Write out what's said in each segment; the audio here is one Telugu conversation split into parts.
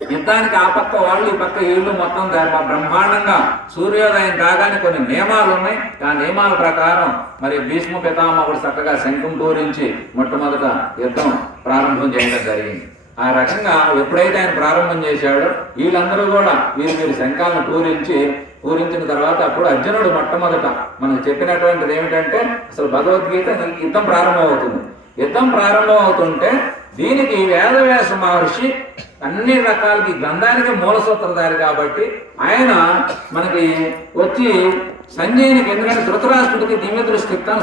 యుద్ధానికి ఆ పక్క వాళ్ళు ఈ పక్క వీళ్ళు మొత్తం బ్రహ్మాండంగా సూర్యోదయం కాగానే కొన్ని నియమాలు ఉన్నాయి. ఆ నియమాల ప్రకారం మరి భీష్మ పితామహుడు చక్కగా శంఖం పూరించి మొట్టమొదట యుద్ధం ప్రారంభం చేయడం జరిగింది. ఆ రకంగా ఎప్పుడైతే ఆయన ప్రారంభం చేశాడో వీళ్ళందరూ కూడా వీరు శంఖాలను పూరించిన తర్వాత అప్పుడు అర్జునుడు మొట్టమొదట మనకు చెప్పినటువంటిది ఏమిటంటే అసలు భగవద్గీత యుద్ధం ప్రారంభమవుతుంది. యుద్ధం ప్రారంభం అవుతుంటే దీనికి వేదవ్యాస మహర్షి అన్ని రకాలకి గ్రంథానికి మూల సూత్రధారి కాబట్టి ఆయన మనకి వచ్చి సంజయునికి, ఎందుకంటే ధృతరాష్ట్రుడికి దివ్య దృష్టి ఇస్తాను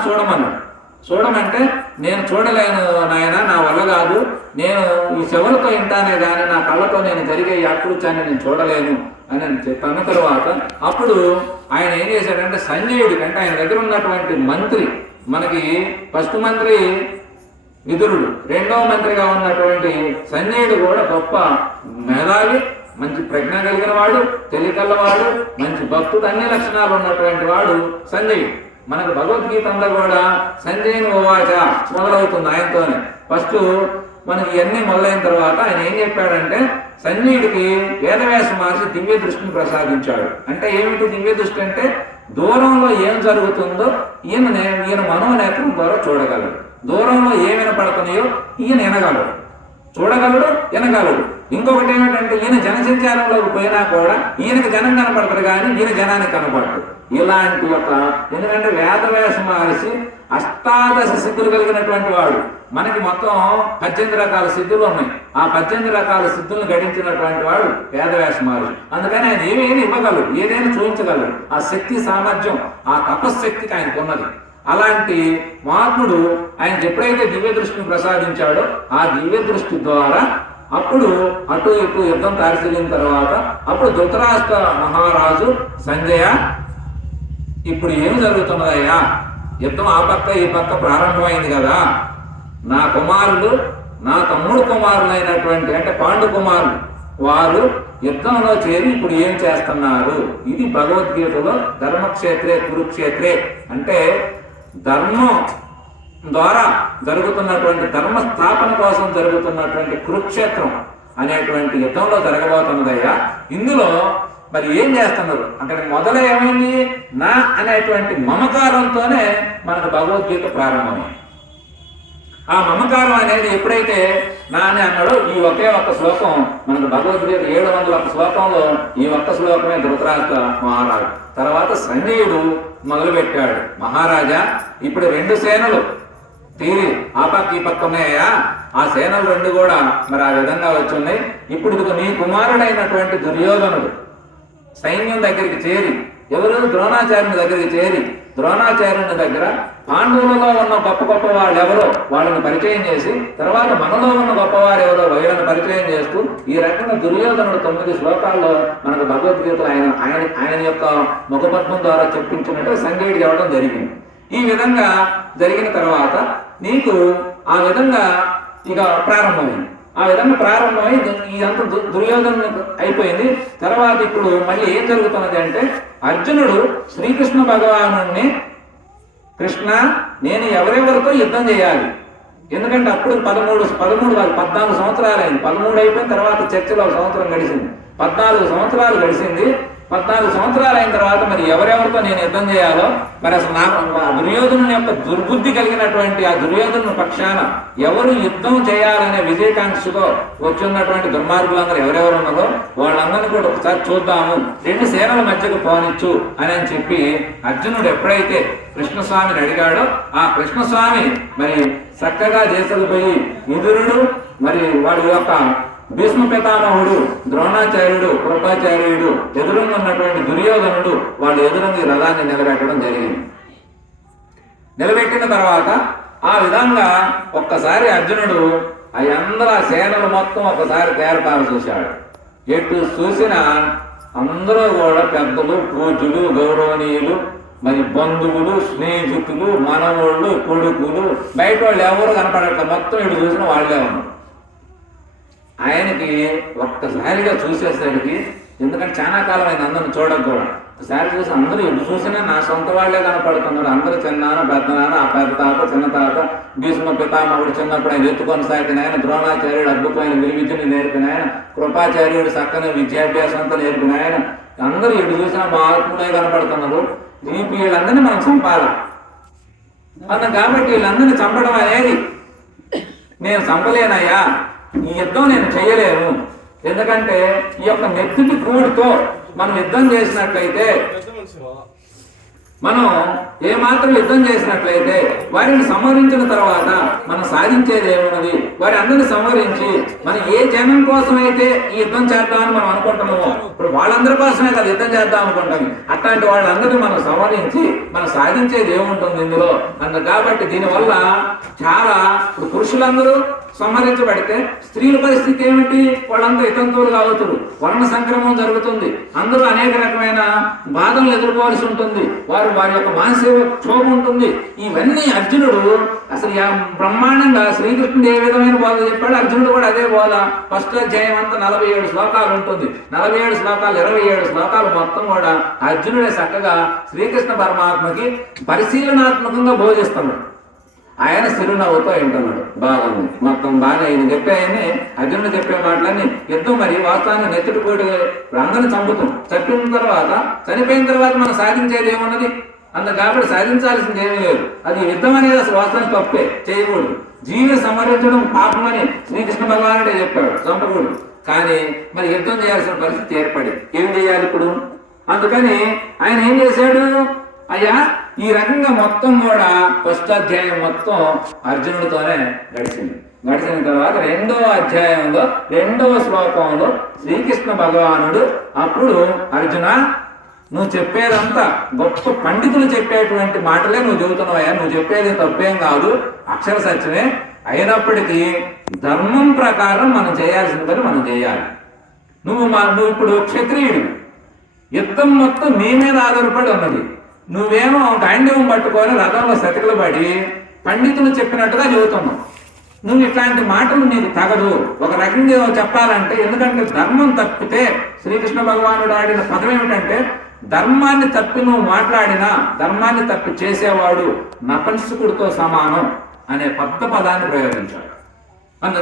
చూడమంటే నేను చూడలేను నాయన, నా వల్ల కాదు, నేను ఈ చెవులతో వింటానే కానీ నా కళ్ళతో నేను జరిగే యాకృత్యాన్ని నేను చూడలేను అని చెప్పిన తర్వాత అప్పుడు ఆయన ఏం చేశాడంటే సంజయుడికి, అంటే ఆయన దగ్గర ఉన్నటువంటి మంత్రి, మనకి ఫస్ట్ మంత్రి విదురుడు, రెండవ మంత్రిగా ఉన్నటువంటి సంజయుడు కూడా గొప్ప మేధావి, మంచి ప్రజ్ఞ కలిగిన వాడు, తెలికల్లవాడు, మంచి భక్తుడు, అన్ని లక్షణాలు ఉన్నటువంటి వాడు సంజయుడు. మనకు భగవద్గీత అంతా కూడా సంజయుని ఉవాచ మొదలవుతుంది ఆయనతోనే. ఫస్ట్ మనకి ఇవన్నీ మొదలైన తర్వాత ఆయన ఏం చెప్పాడంటే సంజయుడికి వేదవ్యాస మహర్షి దివ్య దృష్టిని ప్రసాదించాడు. అంటే ఏమిటి దివ్య దృష్టి అంటే దూరంలో ఏం జరుగుతుందో ఈయన మనోనేత్రం ద్వారా చూడగలడు. దూరంలో ఏం వినపడుతున్నాయో ఈయన వినగలడు, చూడగలడు, వినగలడు. ఇంకొకటి ఏమిటంటే ఈయన జనసంచారంలోకి పోయినా కూడా ఈయనకి జనం కనపడతారు కానీ ఈయన జనానికి కనపడదు. ఇలాంటి ఒక, ఎందుకంటే వేదవ్యాస మహర్షి అష్టాదశ సిద్ధులు కలిగినటువంటి వాడు. మనకి మొత్తం 18 రకాల సిద్ధులు ఉన్నాయి. ఆ 18 రకాల సిద్ధులను గడించినటువంటి వాడు వేదవ్యాస మహర్షి. అందుకని ఆయన ఏమేమి ఇవ్వగలడు, ఏదైనా చూపించగలడు. ఆ శక్తి సామర్థ్యం, ఆ తపశ్శక్తికి ఆయనకు ఉన్నది. అలాంటి మహాత్ముడు ఆయనకి ఎప్పుడైతే దివ్య దృష్టిని ప్రసాదించాడో ఆ దివ్య దృష్టి ద్వారా అప్పుడు అటు ఇటు యుద్ధం పరిశీలిన తర్వాత అప్పుడు ధృతరాష్ట్ర మహారాజు సంజయ, ఇప్పుడు ఏమి జరుగుతున్నదయ్యా, యుద్ధం ఆ పక్క ఈ పక్క ప్రారంభమైంది కదా, నా కుమారులు, నా తమ్ముడు కుమారులైనటువంటి అంటే పాండు కుమారులు వారు యుద్ధంలో చేరి ఇప్పుడు ఏం చేస్తున్నారు? ఇది భగవద్గీతలో ధర్మక్షేత్రే కురుక్షేత్రే అంటే ధర్మం ద్వారా జరుగుతున్నటువంటి ధర్మ స్థాపన కోసం జరుగుతున్నటువంటి కురుక్షేత్రం అనేటువంటి యుద్ధంలో జరగబోతున్నదయ్యా. ఇందులో మరి ఏం చేస్తున్నారు అంటే మొదలు ఏమైంది, నా అనేటువంటి మమకారంతోనే మనకు భగవద్గీత ప్రారంభమైంది. ఆ మమకారం అనేది ఎప్పుడైతే నా అని అన్నాడో ఈ ఒకే ఒక్క శ్లోకం మనకు భగవద్గీత 701 శ్లోకంలో ఈ ఒక్క శ్లోకమే ధృతరాష్ట్ర మహారాజు. తర్వాత సంజయుడు మొదలుపెట్టాడు, మహారాజా ఇప్పుడు 2 సేనలు తీరి ఆ పక్క ఈ పక్క ఉన్నాయా, ఆ సేనలు 2 కూడా మరి ఆ విధంగా వచ్చున్నాయి. ఇప్పుడు నీ కుమారుడైనటువంటి దుర్యోధనుడు సైన్యం దగ్గరికి చేరి, ఎవరు ద్రోణాచార్యుని దగ్గరికి చేరి, ద్రోణాచార్యుని దగ్గర పాండవులలో ఉన్న గొప్ప గొప్ప వాళ్ళు ఎవరో వాళ్ళని పరిచయం చేసి తర్వాత మనలో ఉన్న గొప్పవారు ఎవరో వీళ్ళని పరిచయం చేస్తూ ఈ రకంగా దుర్యోధనుడు 9 శ్లోకాల్లో మనకు భగవద్గీతలో ఆయన యొక్క ముఖపద్మం ద్వారా చెప్పించినట్టు సంజయుడు చెప్పడం జరిగింది. ఈ విధంగా జరిగిన తర్వాత నీకు ఆ విధంగా ఇక ప్రారంభమైంది. ఆ విధంగా ప్రారంభమై ఇదంతా దుర్యోధన అయిపోయింది. తర్వాత ఇప్పుడు మళ్ళీ ఏం జరుగుతున్నది అంటే అర్జునుడు శ్రీకృష్ణ భగవానుడిని, కృష్ణ నేను ఎవరెవరితో యుద్ధం చేయాలి, ఎందుకంటే అప్పుడు 14 సంవత్సరాలు అయింది. 13 అయిపోయిన తర్వాత చర్చలో 1 సంవత్సరం గడిచింది, 14 సంవత్సరాలు గడిచింది. 14 సంవత్సరాలు అయిన తర్వాత మరి ఎవరెవరితో నేను యుద్ధం చేయాలో, మరి అసలు దుర్యోధను యొక్క దుర్బుద్ధి కలిగినటువంటి ఆ దుర్యోధను పక్షాన ఎవరు యుద్ధం చేయాలనే విజయకాంక్షతో వచ్చిన్నటువంటి దుర్మార్గులందరూ ఎవరెవరు ఉన్నారో వాళ్ళందరినీ కూడా ఒకసారి చూద్దాము, 2 సేనల మధ్యకు పోనిచ్చు అని చెప్పి అర్జునుడు ఎప్పుడైతే కృష్ణస్వామిని అడిగాడో ఆ కృష్ణస్వామి మరి చక్కగా దేశపోయి విదురుడు మరి వాడి యొక్క భీష్మ పితామహుడు, ద్రోణాచార్యుడు, కృపాచార్యుడు ఎదురుగా ఉన్నటువంటి దుర్యోధనుడు వాళ్ళు ఎదురుంగి రథాన్ని నిలబెట్టడం జరిగింది. నిలబెట్టిన తర్వాత ఆ విధంగా ఒక్కసారి అర్జునుడు అందరూ ఆ సేనలు మొత్తం ఒక్కసారి తేరపాలు చూశాడు. ఎటు చూసిన అందరూ కూడా పెద్దలు, పూజ్యులు, గౌరవనీయులు, మరి బంధువులు, స్నేహితులు, మనవళ్ళు, కొడుకులు, బయట వాళ్ళు ఎవరు కనపడట్లేదు, మొత్తం ఇటు చూసిన వాళ్ళే ఉన్నారు. ఆయనకి ఒక్కసారిగా చూసేసరికి, ఎందుకంటే చాలా కాలం ఆయన అందరిని చూడక కూడా ఒకసారి చూసి అందరూ ఎటు చూసినా నా సొంత వాళ్ళే కనపడుతున్నారు. అందరూ చిన్నాన పెద్దనాన్న, ఆ పెద్ద తాత, చిన్న తాత, భీష్మ పితామహుడు చిన్నప్పుడు ఆయన ఎత్తుకొని సాగిన ఆయన, ద్రోణాచార్యుడు అద్భుతమైన విలువిద్యను నేర్పిన ఆయన, కృపాచార్యుడు చక్కని విద్యాభ్యాసంతో నేర్పిన ఆయన, అందరూ ఎటు చూసినా మహాత్ములే కనపడుతున్నారు. వీళ్ళందరినీ మనం చంపాలి కాబట్టి వీళ్ళందరినీ చంపడం అనేది నేను చంపలేనయ్యా, ఈ యుద్ధం నేను చేయలేను. ఎందుకంటే ఈ యొక్క నెత్తిటి కూడితో మనం యుద్ధం చేసినట్లయితే, మనం ఏమాత్రం యుద్ధం చేసినట్లయితే వారిని సంహరించిన తర్వాత మనం సాధించేది ఏమున్నది? వారి అందరిని సంహరించి మనం ఏ జనం కోసమైతే ఈ యుద్ధం చేద్దామని మనం అనుకుంటున్నామో, ఇప్పుడు వాళ్ళందరి కోసమే కదా యుద్ధం చేద్దాం అనుకుంటాం. అట్లాంటి వాళ్ళందరినీ మనం సంహరించి మనం సాధించేది ఏముంటుంది ఇందులో కాబట్టి దీనివల్ల చాలా ఇప్పుడు పురుషులందరూ సంహరించబడితే స్త్రీల పరిస్థితి ఏమిటి? వాళ్ళందరూ ఇతంతువులు కావుతారు, వర్ణ సంక్రమం జరుగుతుంది, అందరూ అనేక రకమైన బాధలు ఎదుర్కోవాల్సి ఉంటుంది, వారి యొక్క మానసిక క్షోభం ఉంటుంది. ఇవన్నీ అర్జునుడు అసలు బ్రహ్మాండంగా శ్రీకృష్ణుడు ఏ విధమైన బోధ చెప్పాడు, అర్జునుడు కూడా అదే బోధ. ఫస్ట్ అధ్యాయం అంతా 47 శ్లోకాలు ఉంటుంది. 47 శ్లోకాలు 27 శ్లోకాలు మొత్తం కూడా అర్జునుడే చక్కగా శ్రీకృష్ణ పరమాత్మకి పరిశీలనాత్మకంగా బోధిస్తున్నాడు. ఆయన చిరునవ్వుతో వింటున్నాడు. బాగుంది, మొత్తం బాగా ఆయన చెప్పాయని అర్జునుడు చెప్పే మాటలన్నీ యుద్ధం. మరి వాస్తవాన్ని నెత్తుడు పోటీ అందరిని చంపుతాం, చంపిన తర్వాత చనిపోయిన తర్వాత మనం సాధించేది ఏమున్నది? కాబట్టి సాధించాల్సింది ఏమీ లేదు. అది యుద్ధం అనేది అసలు వాస్తవానికి తప్పే, చేయకూడదు. జీవిని సంహరించడం పాపమని శ్రీకృష్ణ భగవానుడే చెప్పాడు, చంపకూడదు. కానీ మరి యుద్ధం చేయాల్సిన పరిస్థితి ఏర్పడి ఏం చేయాలి ఇప్పుడు? అందుకని ఆయన ఏం చేశాడు? అయ్యా, ఈ రకంగా మొత్తం కూడా ఫస్ట్ అధ్యాయం మొత్తం అర్జునుడితోనే గడిచిన తర్వాత 2వ అధ్యాయంలో 2వ శ్లోకంలో శ్రీకృష్ణ భగవానుడు అప్పుడు అర్జున, నువ్వు చెప్పేదంతా గొప్ప పండితులు చెప్పేటువంటి మాటలే నువ్వు చెబుతున్నావయ్యా, నువ్వు చెప్పేది తప్పేం కాదు, అక్షర సత్యమే. అయినప్పటికీ ధర్మం ప్రకారం మనం చేయాల్సిన పని మనం చేయాలి. నువ్వు ఇప్పుడు క్షత్రియుడు, యుద్ధం మొత్తం నీ మీద ఆధారపడి ఉన్నది. నువ్వేమో గాంధీవం పట్టుకొని రథంలో సతికలు పడి పండితులు చెప్పినట్టుగా చెబుతున్నావు. నువ్వు ఇట్లాంటి మాటలు నీకు తగదు. ఒక రకంగా చెప్పాలంటే, ఎందుకంటే ధర్మం తప్పితే శ్రీకృష్ణ భగవానుడు ఆడిన పదం ఏమిటంటే, ధర్మాన్ని తప్పి నువ్వు మాట్లాడినా ధర్మాన్ని తప్పి చేసేవాడు నపుంసకుడితో సమానం అనే పెద్ద పదాన్ని ప్రయోగించాడు.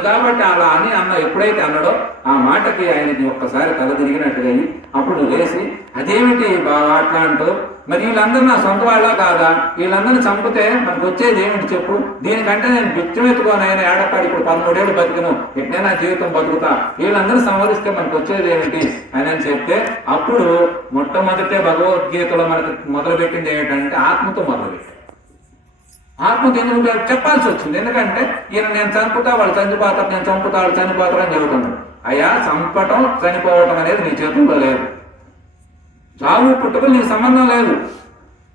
కాబట్టి అలా అని ఎప్పుడైతే అన్నాడో ఆ మాటకి ఆయనకి ఒక్కసారి తల తిరిగినట్టుగా అప్పుడు వేసి, అదేమిటి బాగా అట్లా అంటూ, మరి వీళ్ళందరూ నా సొంత వాళ్ళ కాదా? వీళ్ళందరినీ చంపితే మనకు వచ్చేది ఏమిటి చెప్పు? దీనికంటే నేను బిచ్చమెత్తుకొని ఆయన ఏడకాడు ఇప్పుడు 13 ఏళ్ళు బతికను, ఎట్లైనా జీవితం బతుకుతా, వీళ్ళందరూ సంహరిస్తే మనకు వచ్చేది ఏమిటి అని చెప్తే, అప్పుడు మొట్టమొదటే భగవద్గీతలో మనకు మొదలుపెట్టింది ఏమిటంటే ఆత్మతో మొదలుపెట్టాడు. ఆత్మతో ఎందుకు చెప్పాల్సి వచ్చింది? ఎందుకంటే ఈయన నేను చంపుతా వాళ్ళు చనిపోతారు, నేను చంపుతా వాళ్ళు చనిపోతారు అని చెబుతున్నాడు. అయ్యా, చంపటం చనిపోవటం అనేది నీ చేతుల్లో లేదు. చావు పుట్టుకలు నీకు సంబంధం లేదు.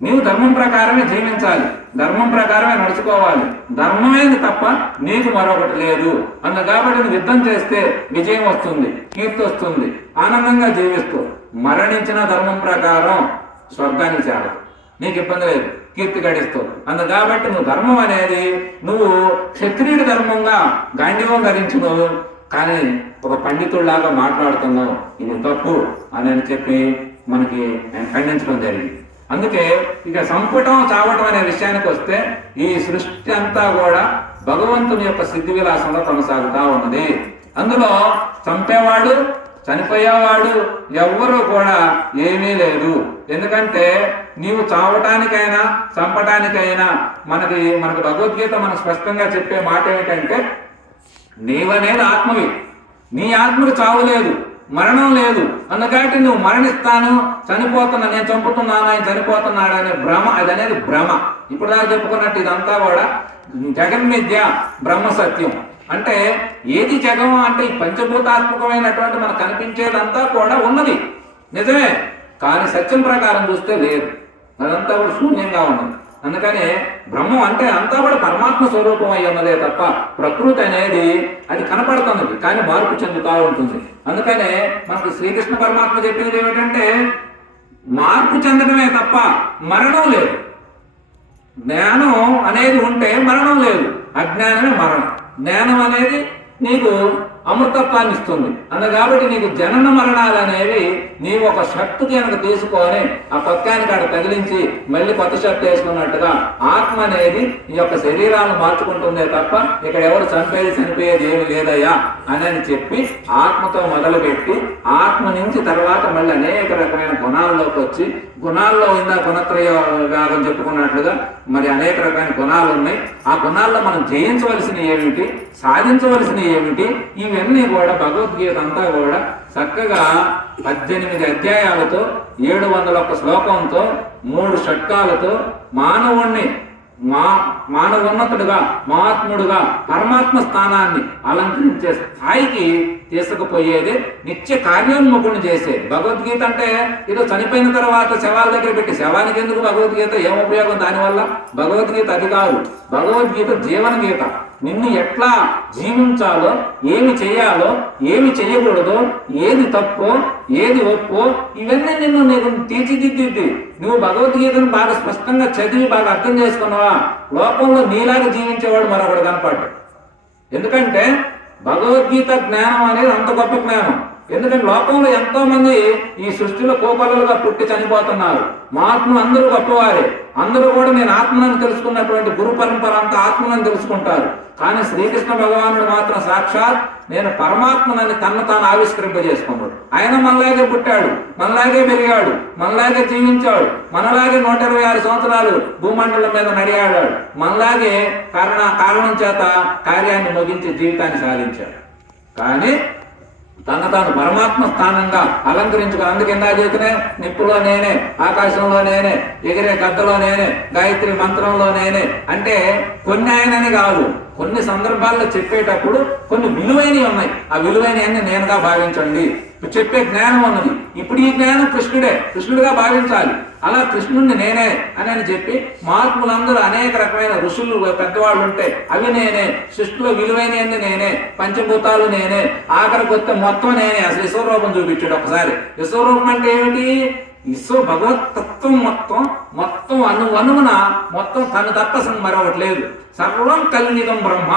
నీవు ధర్మం ప్రకారమే జీవించాలి, ధర్మం ప్రకారమే నడుచుకోవాలి. ధర్మమేది తప్ప నీకు మరొకటి లేదు. కాబట్టి నువ్వు యుద్ధం చేస్తే విజయం వస్తుంది, కీర్తి వస్తుంది, ఆనందంగా జీవిస్తూ మరణించిన ధర్మం ప్రకారం స్వర్గానికి చేరదు, నీకు ఇబ్బంది లేదు, కీర్తి గడిస్తూ. కాబట్టి నువ్వు ధర్మం అనేది నువ్వు క్షత్రియుడి ధర్మంగా గాంధీవం ధరించున్నావు, కానీ ఒక పండితుడిలాగా మాట్లాడుతున్నావు, ఇది తప్పు అని చెప్పి మనకి ఖండించడం జరిగింది. అందుకే ఇక సంపుటం చావటం అనే విషయానికి వస్తే ఈ సృష్టి అంతా కూడా భగవంతుని యొక్క సిద్ధి విలాసంలో కొనసాగుతా ఉన్నది. అందులో చంపేవాడు చనిపోయేవాడు ఎవ్వరూ కూడా ఏమీ లేదు. ఎందుకంటే నీవు చావటానికైనా చంపటానికైనా మనకు భగవద్గీత మనకు స్పష్టంగా చెప్పే మాట ఏమిటంటే, నీవనేది ఆత్మవి, నీ ఆత్మకు చావు లేదు, మరణం లేదు. అందుకటి నువ్వు మరణిస్తాను, చనిపోతున్నా, నేను చంపుతున్నాను, ఆయన చనిపోతున్నాడు అనే భ్రమ, అది అనేది భ్రమ. ఇప్పుడు దాకా చెప్పుకున్నట్టు ఇదంతా కూడా జగన్మిథ్య, బ్రహ్మ సత్యం. అంటే ఏది జగం అంటే ఈ పంచభూతాత్మకమైనటువంటి మనకు కనిపించేదంతా కూడా ఉన్నది నిజమే, కానీ సత్యం ప్రకారం చూస్తే లేదు, అదంతా కూడా శూన్యంగా ఉన్నది. అందుకనే బ్రహ్మం అంటే అంతా కూడా పరమాత్మ స్వరూపం అయి ఉన్నదే తప్ప ప్రకృతి అనేది అది కనపడుతున్నది కానీ మార్పు చెందుతూ ఉంటుంది. అందుకనే మనకు శ్రీకృష్ణ పరమాత్మ చెప్పినది ఏమిటంటే, మార్పు చెందడమే తప్ప మరణం లేదు. జ్ఞానం అనేది ఉంటే మరణం లేదు, అజ్ఞానమే మరణం. జ్ఞానం అనేది నీకు అమృతత్వాన్ని ఇస్తుంది. కాబట్టి నీకు జనన మరణాలు అనేవి నీవు ఒక షర్టు కనుక తీసుకొని ఆ పక్కానికి అక్కడ తగిలించి మళ్ళీ కొత్త షర్ట్ వేసుకున్నట్టుగా ఆత్మ అనేది ఈ యొక్క శరీరాలను మార్చుకుంటుందే తప్ప ఇక్కడ ఎవరు చనిపోయేది ఏమి లేదయ్యా అని చెప్పి ఆత్మతో మొదలుపెట్టి ఆత్మ నుంచి తర్వాత మళ్ళీ అనేక రకమైన గుణాల్లోకి వచ్చి గుణాల్లో ఇందా గుణత్రయ భాగం చెప్పుకున్నట్లుగా మరి అనేక రకమైన గుణాలు ఉన్నాయి. ఆ గుణాల్లో మనం జయించవలసినవి ఏమిటి, సాధించవలసినవి ఏమిటి, ఇవన్నీ కూడా భగవద్గీత అంతా కూడా చక్కగా 18 అధ్యాయాలతో 701 శ్లోకంతో 3 షట్కాలతో మానవుణ్ణి మానవోన్నతుడుగా మహాత్ముడుగా పరమాత్మ స్థానాన్ని అలంకరించే స్థాయికి తీసుకుపోయేది, నిత్య కార్యోన్ముఖుని చేసేది. భగవద్గీత అంటే ఏదో చనిపోయిన తర్వాత శవాల దగ్గర పెట్టి శవానికి ఎందుకు భగవద్గీత, ఏం ఉపయోగం దానివల్ల? భగవద్గీత అది కాదు. భగవద్గీత జీవన గీత. నిన్ను ఎట్లా జీవించాలో, ఏమి చేయాలో, ఏమి చేయకూడదో, ఏది తప్పో ఏది ఒప్పో ఇవన్నీ నీకు తీర్చిదిద్ది. నువ్వు భగవద్గీతను బాగా స్పష్టంగా చదివి బాగా అర్థం చేసుకున్నావా, లోకంలో నీలాగా జీవించేవాడు మరొకడు కనపడ్డు. ఎందుకంటే భగవద్గీత జ్ఞానం అనేది అంత గొప్ప జ్ఞానం. ఎందుకంటే లోకంలో ఎంతో మంది ఈ సృష్టిలో కోకొల్లలుగా పుట్టి చనిపోతున్నారు. మహాత్ములు అందరూ గొప్పవారే, అందరూ కూడా నేను ఆత్మను తెలుసుకున్నటువంటి గురు పరంపర అంతా ఆత్మను తెలుసుకుంటారు. కానీ శ్రీకృష్ణ భగవానుడు మాత్రం సాక్షాత్ నేను పరమాత్మనని తను తాను ఆవిష్కరింపజేసుకున్నాడు. ఆయన మనలాగే పుట్టాడు, మనలాగే పెరిగాడు, మనలాగే జీవించాడు, మనలాగే 126 సంవత్సరాలు భూమండలం మీద నడియాడాడు, మనలాగే కారణం చేత కార్యాన్ని ముగించి జీవితాన్ని సాధించాడు. కానీ తాను పరమాత్మ స్థానంగా అలంకరించుకో. అందుకే ఎలా చేతనే నిప్పులో నేనే, ఆకాశంలో నేనే, ఎగిరే గద్దలో నేనే, గాయత్రి మంత్రంలో నేనే అంటే కొన్ని ఆయనని కాదు, కొన్ని సందర్భాల్లో చెప్పేటప్పుడు కొన్ని విలువైనవి ఉన్నాయి. ఆ విలువైనవన్నీ నేనుగా భావించండి. చెప్పే జ్ఞానం ఉన్నది. ఇప్పుడు ఈ జ్ఞానం కృష్ణుడిగా భావించాలి. అలా కృష్ణుడిని నేనే అని చెప్పి మహాత్ములందరూ అనేక రకమైన ఋషులు పెద్దవాళ్ళు ఉంటే అవి నేనే, సృష్టిలో విలువైనవన్నీ నేనే, పంచభూతాలు నేనే, ఆఖరికి వస్తే మొత్తం నేనే. అసలు విశ్వరూపం చూపించాడు ఒకసారి. విశ్వరూపం అంటే ఏమిటి? భగవత్ తత్వం మొత్తం అనువున మొత్తం తను తప్ప మరొకటి లేదు. సర్వం కల్విదం బ్రహ్మ.